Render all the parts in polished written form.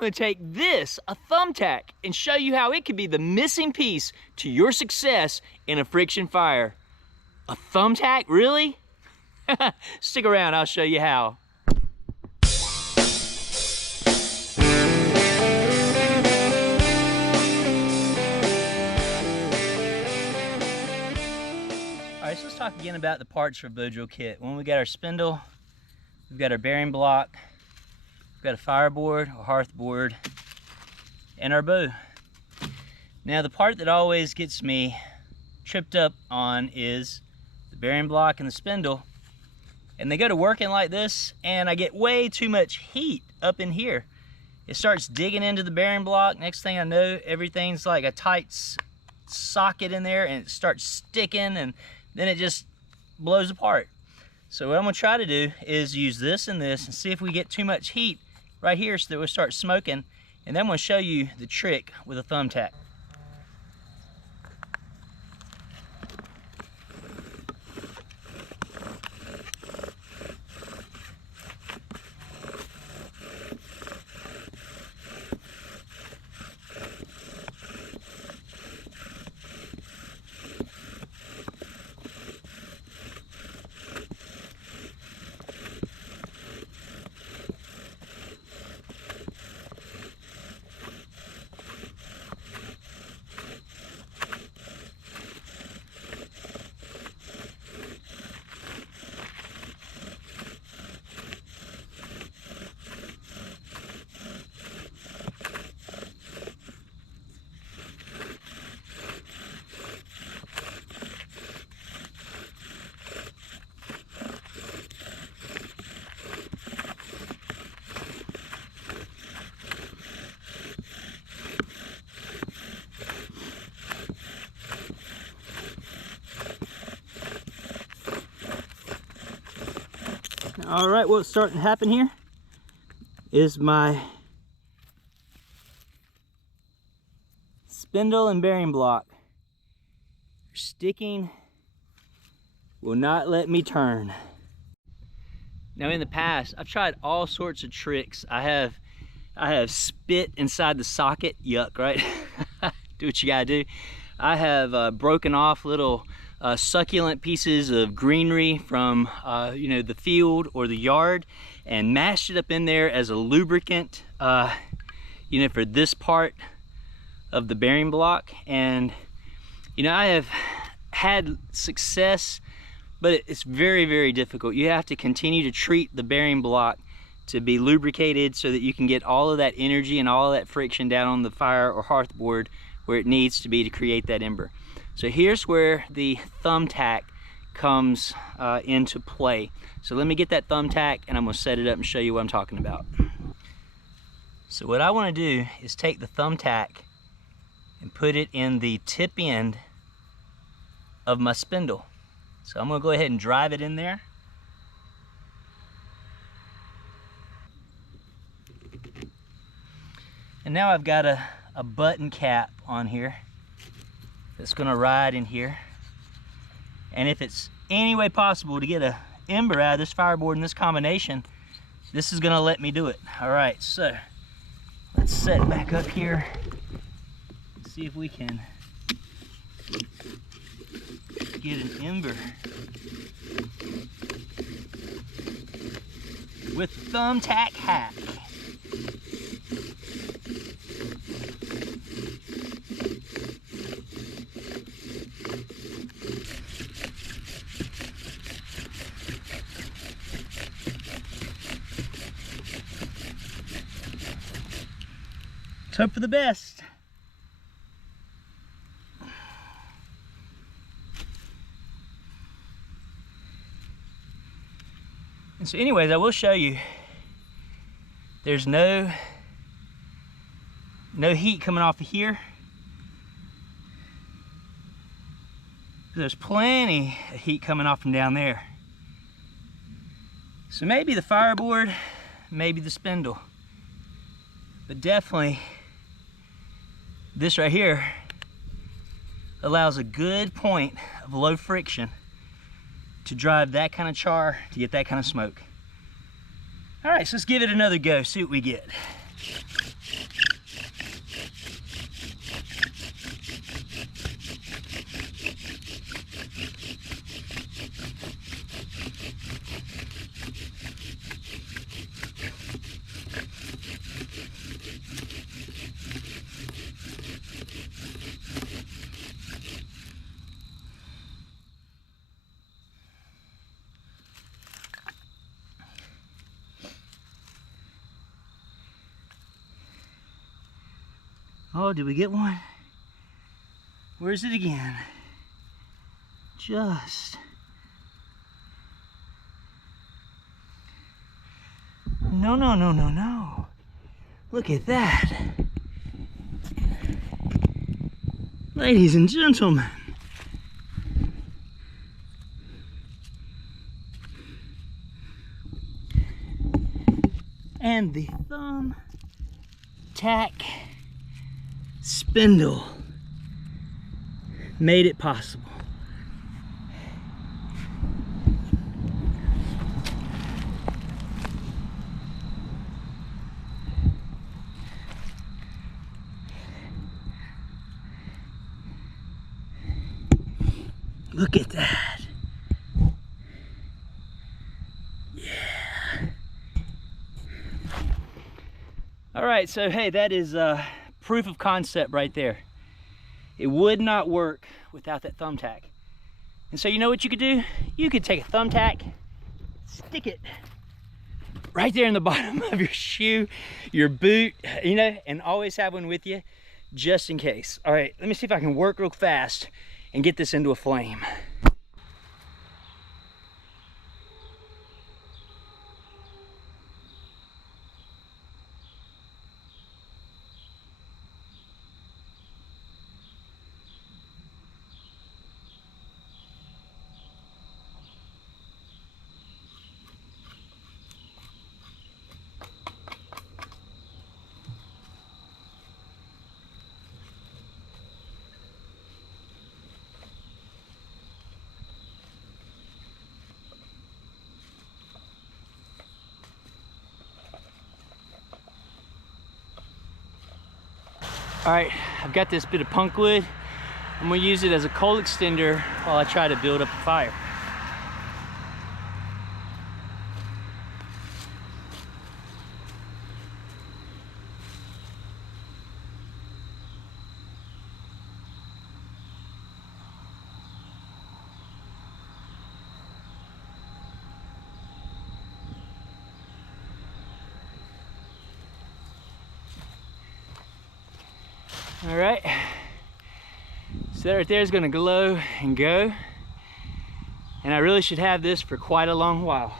gonna take this, a thumbtack, and show you how it could be the missing piece to your success in a friction fire. A thumbtack, really? Stick around, I'll show you how. All right, so let's talk again about the parts for a bow drill kit. When we got our spindle, we've got our bearing block, we've got a fireboard or hearth board, and our bow. Now the part that always gets me tripped up on is the bearing block and the spindle, and they go to working like this, and I get way too much heat up in here. It starts digging into the bearing block. Next thing I know, everything's like a tight socket in there, and it starts sticking, and then it just blows apart. So what I'm gonna try to do is use this and this and see if we get too much heat right here so that we'll start smoking, and then I'm gonna show you the trick with a thumbtack. All right, what's starting to happen here is my spindle and bearing block are sticking, will not let me turn. Now in the past, I've tried all sorts of tricks. I have spit inside the socket, yuck, right? Do what you gotta do. I have broken off little succulent pieces of greenery from you know, the field or the yard, and mashed it up in there as a lubricant, you know, for this part of the bearing block. And you know, I have had success, but it's very, very difficult. You have to continue to treat the bearing block to be lubricated so that you can get all of that energy and all of that friction down on the fire or hearth board where it needs to be to create that ember. So here's where the thumbtack comes into play. So let me get that thumbtack and I'm gonna set it up and show you what I'm talking about. So what I wanna do is take the thumbtack and put it in the tip end of my spindle. So I'm gonna go ahead and drive it in there. And now I've got a button cap on here that's gonna ride in here. And if it's any way possible to get a ember out of this fireboard in this combination, this is gonna let me do it. All right, so let's set back up here. See if we can get an ember with thumbtack hack. Let's hope for the best. And so anyways, I will show you, there's no heat coming off of here. There's plenty of heat coming off from down there. So maybe the fireboard, maybe the spindle, but definitely this right here allows a good point of low friction to drive that kind of char, to get that kind of smoke. All right, so let's give it another go, see what we get. Oh, did we get one? Where's it again? Just. No, no, no, no, no. Look at that. Ladies and gentlemen. And the Thumbtack spindle made it possible. Look at that. Yeah. All right, so hey, that is proof of concept right there. It would not work without that Thumbtack. And so you know what you could do? You could take a Thumbtack, stick it right there in the bottom of your shoe, your boot, you know, and always have one with you just in case. All right, let me see if I can work real fast and get this into a flame. All right, I've got this bit of punk wood. I'm gonna use it as a coal extender while I try to build up a fire. All right, so that right there is gonna glow and go. And I really should have this for quite a long while.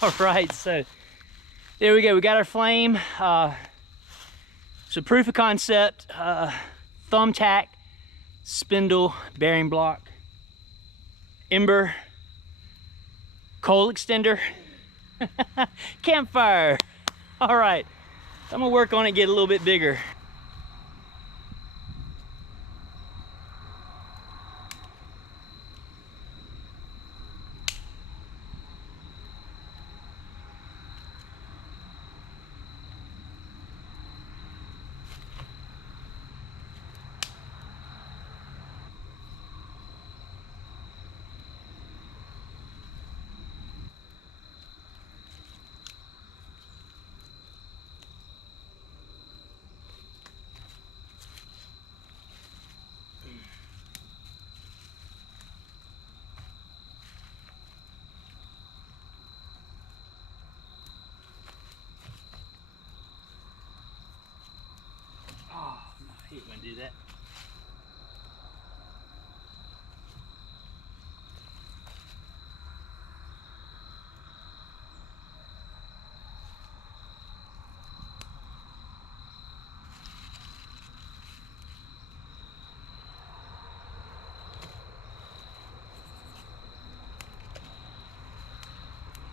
All right, so there we go. We got our flame. So proof of concept, Thumbtack, spindle, bearing block, ember, coal extender, campfire. All right, I'm gonna work on it, get a little bit bigger. I hate when I do that.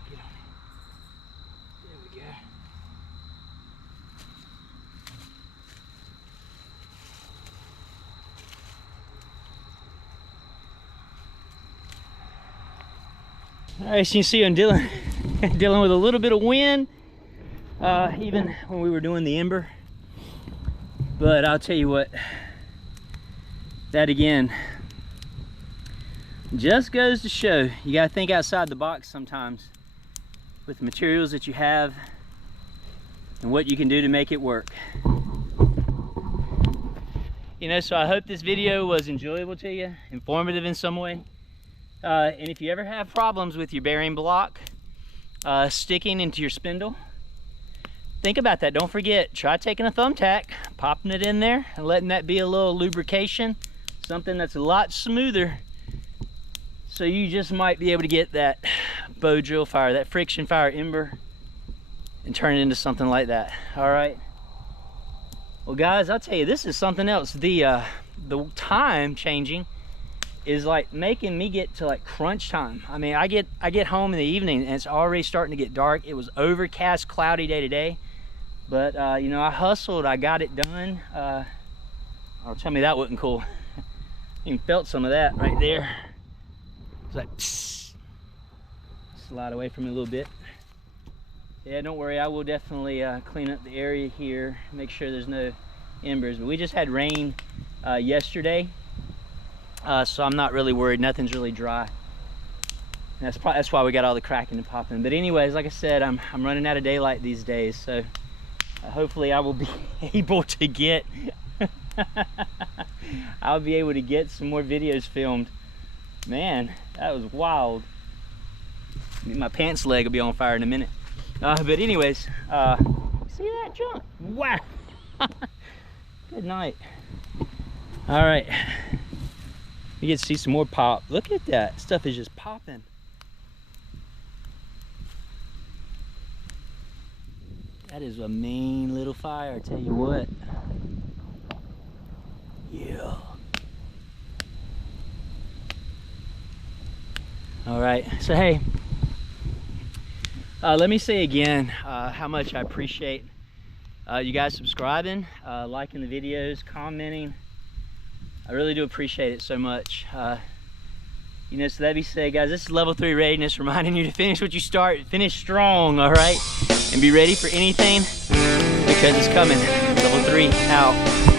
Get on it. There we go. All right, so you can see I'm dealing with a little bit of wind, even when we were doing the ember. But I'll tell you what, that again just goes to show you gotta think outside the box sometimes with the materials that you have and what you can do to make it work. You know, so I hope this video was enjoyable to you, informative in some way. And if you ever have problems with your bearing block sticking into your spindle, think about that. Don't forget, try taking a thumbtack, popping it in there and letting that be a little lubrication, something that's a lot smoother. So you just might be able to get that bow drill fire, that friction fire ember, and turn it into something like that. All right. Well guys, I'll tell you, this is something else. The time changing is like making me get to like crunch time. I mean, I get home in the evening and it's already starting to get dark. It was overcast, cloudy day today, but you know, I hustled, I got it done. Oh, tell me that wasn't cool. Even felt some of that right there. It's like, psst. Slide away from me a little bit. Yeah, don't worry, I will definitely clean up the area here, make sure there's no embers. But we just had rain yesterday, so I'm not really worried. Nothing's really dry. And that's why we got all the cracking and popping. But anyways, like I said, I'm running out of daylight these days, so hopefully I will be able to get I'll be able to get some more videos filmed. Man, that was wild. My pants leg will be on fire in a minute. But anyways, see that junk? Wow. Good night. All right, you get to see some more pop. Look at that, stuff is just popping. That is a mean little fire, I tell you what. Yeah. All right, so hey, let me say again how much I appreciate you guys subscribing, liking the videos, commenting. I really do appreciate it so much. You know, so that being said, guys, this is level 3 readiness, reminding you to finish what you start, finish strong, all right? And be ready for anything because it's coming. Level 3 out.